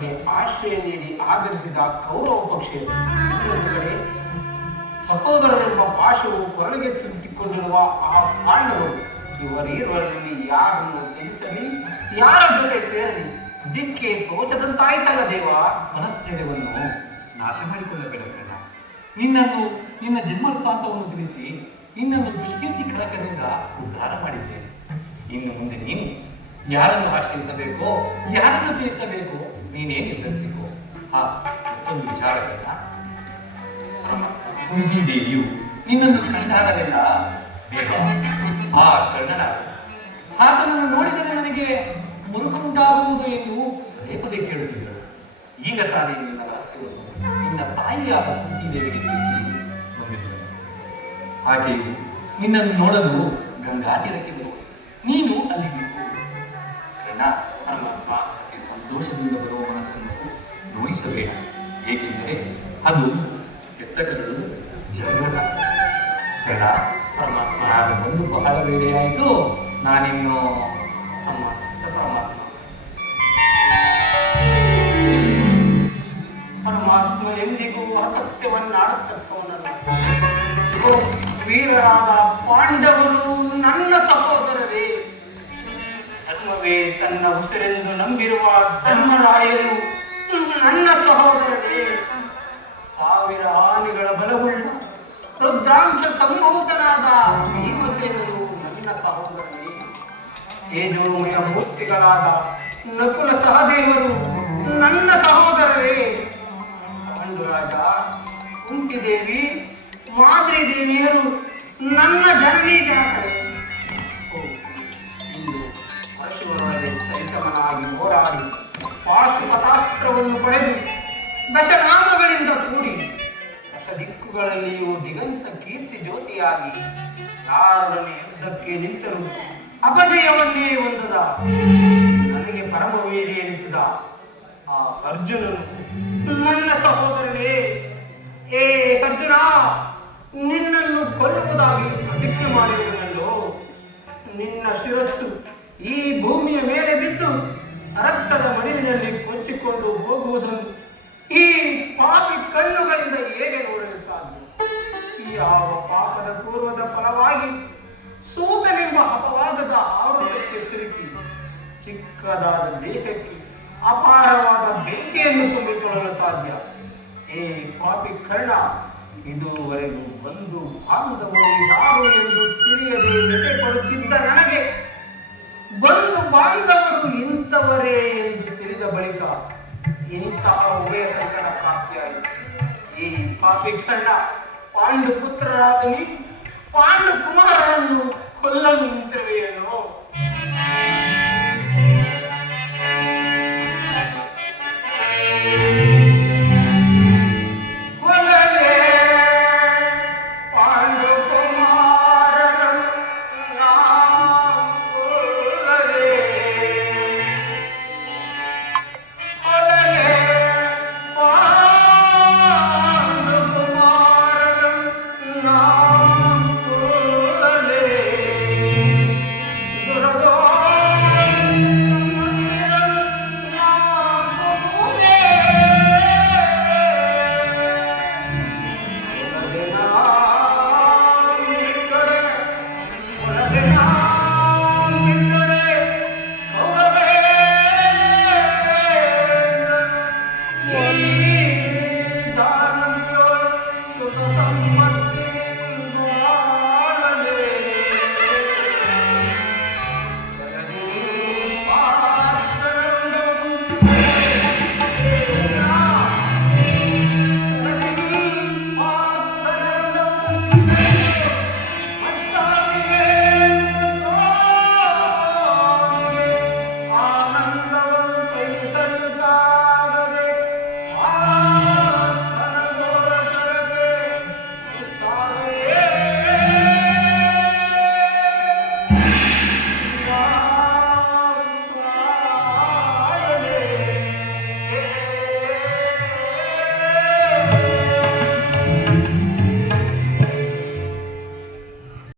ಕಡೆ ಆಶ್ರಯ ನೀಡಿ ಆಧರಿಸಿದ ಕೌರವ ಪಕ್ಷಿಯರು, ಇನ್ನೊಂದು ಕಡೆ ಸಹೋದರರೆಂಬ ಪಾಶವು ಕೊರಳಿಗೆ ಸಿಕ್ಕಿಕೊಂಡಿರುವ ಆ ಪಾಂಡವರು, ಇವರಿರುವರಲ್ಲಿ ಯಾರನ್ನು ತಿಳಿಸಲಿ, ಯಾರ ಜೊತೆ ಸೇರಲಿ ದಿಕ್ಕೆ ತೋಚದಂತಾಯ್ತಲ್ಲ ದೇವ. ಮನಸ್ಥೈರ್ಯವನ್ನು ನಾಶ ಮಾಡಿಕೊಳ್ಳಬೇಡ ಕಣ್ಣ. ನಿನ್ನನ್ನು ನಿನ್ನ ಜನ್ಮವೃತ್ತಾಂತವನ್ನು ತಿಳಿಸಿ ನಿನ್ನನ್ನು ದುಷ್ಕೀರ್ತಿ ಕಳಕದಿಂದ ಉದ್ಧಾರ ಮಾಡಿದ್ದೇನೆ. ಇನ್ನು ಮುಂದೆ ನೀನು ಯಾರನ್ನು ಆಶ್ರಯಿಸಬೇಕೋ, ಯಾರನ್ನು ತಿಳಿಸಬೇಕೋ ನೀನೇ ನಿರ್ಧರಿಸಿಕೋ. ಮತ್ತೊಂದು ವಿಚಾರಗಳನ್ನ, ಕುಂತಿ ದೇವಿಯು ನಿನ್ನನ್ನು ಕಂಡಾಗಲೆಲ್ಲ ದೇವ ಆ ಕರ್ಣನ ಆತನನ್ನು ನೋಡಿದರೆ ನನಗೆ ಮುರುಕುಂಟಾಗುವುದು ಎಂದು ಪದೇ ಪದೇ ಕೇಳುತ್ತಿದ್ದರು. ಈಗ ತಾನೇ ನಿನ್ನ ರಹಸ್ಯವನ್ನು ನಿನ್ನ ತಾಯಿಯಾದ ಕುಂತಿ ದೇವಿಗೆ ತಿಳಿಸಿ ಬಂದಿದ್ದರು. ಆಕೆಯು ನಿನ್ನನ್ನು ನೋಡಲು ಗಂಗಾ ತೀರಕ್ಕೆ ಬರುವುದು. ನೀನು ಅಲ್ಲಿಗೆ ಕರ್ಣ, ಪರಮಾತ್ಮ ಅತಿ ಸಂತೋಷದಿಂದ ಬರುವ ಮನಸ್ಸನ್ನು ನೋಯಿಸಬೇಡ. ಏಕೆಂದರೆ ಅದು ಕೆಟ್ಟಗಳು ಜಗಳ. ಕರ್ಣ, ಪರಮಾತ್ಮ ಬಂದು ಬಹಳ ವೇಳೆಯಾಯಿತು. ನಾನಿನ್ನು ತಮ್ಮ ಚಿತ್ತ ಪರಮಾತ್ಮ. ಪರಮಾತ್ಮ ಎಂದಿಗೂ ಅಸತ್ಯವನ್ನಾಡತಕ್ಕವನಲ್ಲ. ವೀರರಾದ ಪಾಂಡವರು ನನ್ನ ಸಹೋದರರೇ. ಧರ್ಮವೇ ತನ್ನ ಉಸಿರೆಂದು ನಂಬಿರುವ ಧರ್ಮರಾಯರು ನನ್ನ ಸಹೋದರರೇ. 1000 ಆನೆಗಳ ಬಲವುಳ್ಳ ರುದ್ರಾಂಶ ಸಂಭೂತನಾದ ಭೀಮಸೇನರು ನನ್ನ ಸಹೋದರರೇ. ತೇಜೋಮಯ ಮೂರ್ತಿಗಳಾದ ನಕುಲ ಸಹದೇವರು ನನ್ನ ಸಹೋದರರೇ. ಪಾಂಡುರಾಜ, ಕುಂತಿದೇವಿ, ಮಾದ್ರಿ ದೇವಿಯರು ನನ್ನ ಜನನೀ ಜನಕರೇ. ಇಂದು ಪರಶುವರೊಳಗೆ ಸರಿಸಮನಾಗಿ ಹೋರಾಡಿ ಪಾಶುಪತಾಸ್ತ್ರವನ್ನು ಪಡೆದು ದಶನಾಮಗಳಿಂದ ಕೂಡಿ ದಶ ದಿಕ್ಕುಗಳಲ್ಲಿಯೂ ದಿಗಂತ ಕೀರ್ತಿ ಜ್ಯೋತಿಯಾಗಿ ಯಾರೊಡನೆ ಯುದ್ಧಕ್ಕೆ ನಿಂತರೂ ಅಪಜಯವನ್ನೇ ಹೊಂದದ ನನಗೆ ಪರಮವೀರಿ ಎನಿಸಿದ ಆ ಅರ್ಜುನನು ನನ್ನ ಸಹೋದರನೇ. ಏ ಅರ್ಜುನ, ನಿನ್ನನ್ನು ಕೊಲ್ಲುವುದಾಗಿ ಪ್ರತಿಜ್ಞೆ ಮಾಡಿರುವನಲ್ಲೋ. ನಿನ್ನ ಶಿರಸ್ಸು ಈ ಭೂಮಿಯ ಮೇಲೆ ಬಿದ್ದು ರಕ್ತದ ಮಡಿಲಿನಲ್ಲಿ ಕೊಚ್ಚಿಕೊಂಡು ಹೋಗುವುದನ್ನು ಈ ಪಾಪಿ ಕಣ್ಣುಗಳಿಂದ ಹೇಗೆ ನೋಡಲು ಸಾಧ್ಯ? ಯಾವ ಪಾಪದ ಪೂರ್ವದ ಫಲವಾಗಿ ಸೂತನೆಂಬ ಅಪವಾದದ ಆವೃತಕ್ಕೆ ಸಿಲುಕಿ ಚಿಕ್ಕದಾದ ದೇಹಕ್ಕೆ ಅಪಾರವಾದ ಬೆಂಕಿಯನ್ನು ತುಂಬಿಕೊಳ್ಳಲು ಸಾಧ್ಯ? ಏ ಪಾಪಿ ಕರ್ಣ, ಇದುವರೆಗೂ ಬಂದು ಬಾಂಧವರು ಯಾರು ಎಂದು ತಿಳಿಯದೆ ವ್ಯಥೆ ಪಡುತ್ತಿದ್ದ ನನಗೆ ಬಂಧು ಬಾಂಧವರು ಇಂಥವರೇ ಎಂದು ತಿಳಿದ ಬಳಿಕ ಇಂತಹ ಉಭಯ ಸಂಕಟ ಪ್ರಾಪ್ತಿಯಾಯಿತು. ಈ ಪಾಪಿ ಕರ್ಣ, ಪಾಂಡು ಪುತ್ರರಾದ ನೀನು ಪಾಂಡು ಕುಮಾರನನ್ನು ಕೊಲ್ಲಲು ನಿಂತಿರುವೆಯೇನೋ?